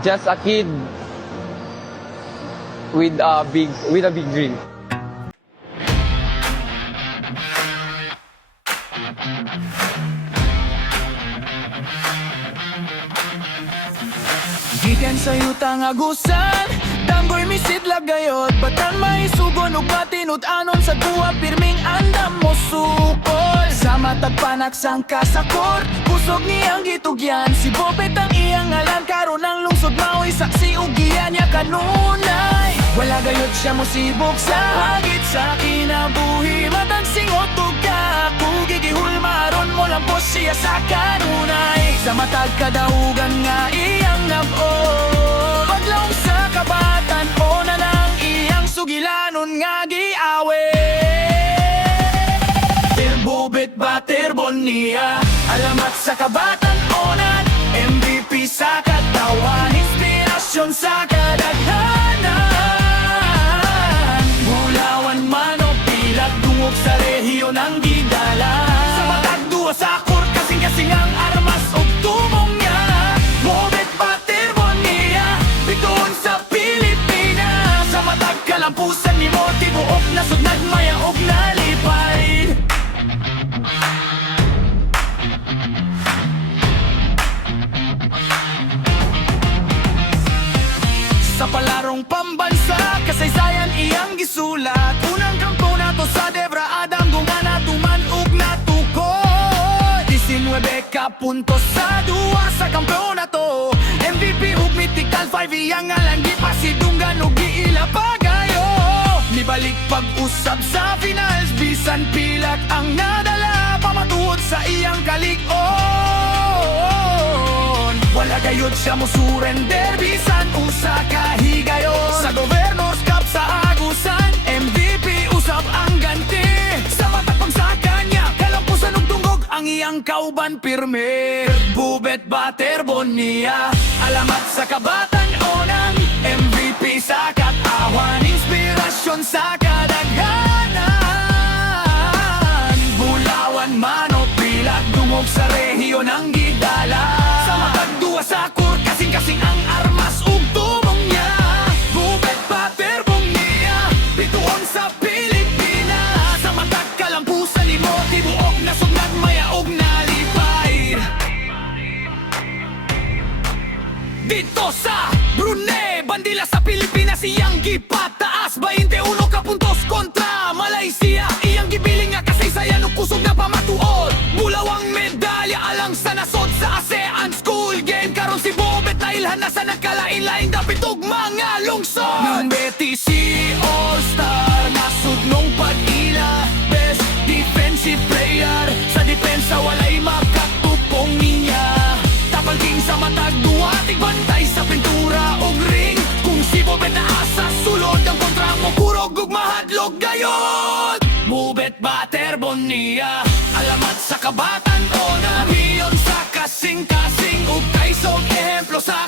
Just a kid with a big dream. Gikan sa yutang agusan, damboy misid lagayot, batan maisugon ug patinut-anon sa duwa pirming andam mo sukol. Sa matag panaksang kasakor, kusog niyang gitugyan, si Bobet ang iyang ngalan karon ang lungsod mao'y saksi ug giyan niya kanunay. Wala gayot siya mo sibok sa hagit sa kinabuhi, matag singot ug kaku gigihulmaron mo lang po siya sa kanunay. Sa matag kadahugan nga iyang nabot, paglaong sa kabatan o na ng iyang sugilanon nga giawe. Bobet Baterbon niya, alamat sa kabatan onan, MVP sa katawan, inspirasyon sa kadaghanan. Bulawan man o pilat, dungog sa rehiyon ang gidala. Sa matag duwa sa court, kasing-kasing ang armas o tumong niya. Bobet Baterbon niya, bituon sa Pilipinas. Sa matag kalampusan ni mo, tibuok na sudnag maya og nalipay. Sa palarong pambansa, kasaysayan iyang gisulat. Unang kampo na to sa Debra Adam, gungana tuman ug natukoy. 19 ka puntos sa duwa sa kampo na to. MVP ug mythical 5 iyang ngalan gipasidunggan ug giila pagayo. Nibalik pag-usab sa finals, bisan pilak ang nadala, pamatuod sa iyang kalig-on. Wala gayod siya mo surrender, bisan usa ka higayon. Sa Governors Cup sa Agusan, MVP usab ang ganti. Sa matag pagsaka niya, kalampusan ug dungog ang iyang kauban pirme. Bobet Baterbon niya, alamat sa kabatan onang, MVP sa katawan, inspirasyon sa kadaghanan. Bulawan man o pilat, dungog sa rehiyon ang gidala. Sa matagduwa sa court, kasing-kasing ang armas ug tumong niya. Bobet Baterbon niya, bituon sa Pilipinas. Sa matag kalampusan ni mo, tibuok na sugnag maya og nalipay. Dito sa Brunei, bandila sa Pilipinas iyang gipataas, 21 ka puntos kontra Malaysia. Iyang gibiling nga kasaysayan ug kusog na pamatuod. Bulawang medalya alang sa nasod sa ASEAN School Game. Karon si Bobet nailhan na sa nagkalain-laing dapit ug mga lungsod. Nang BTC All-Star, nasud nung pag-ila, best defensive player. Sa depensa walay makatupong niya. Tapalking sa matag duwa, tigbantay sa pintura og ring. Kung si Bobet na asa, sulod ang kontra mo, kurog ug mahadlok gayon. Bobet Baterbon niya, alamat sa kabatan o na, hiyon sa kasing-kasing ug kaysog ehemplo sa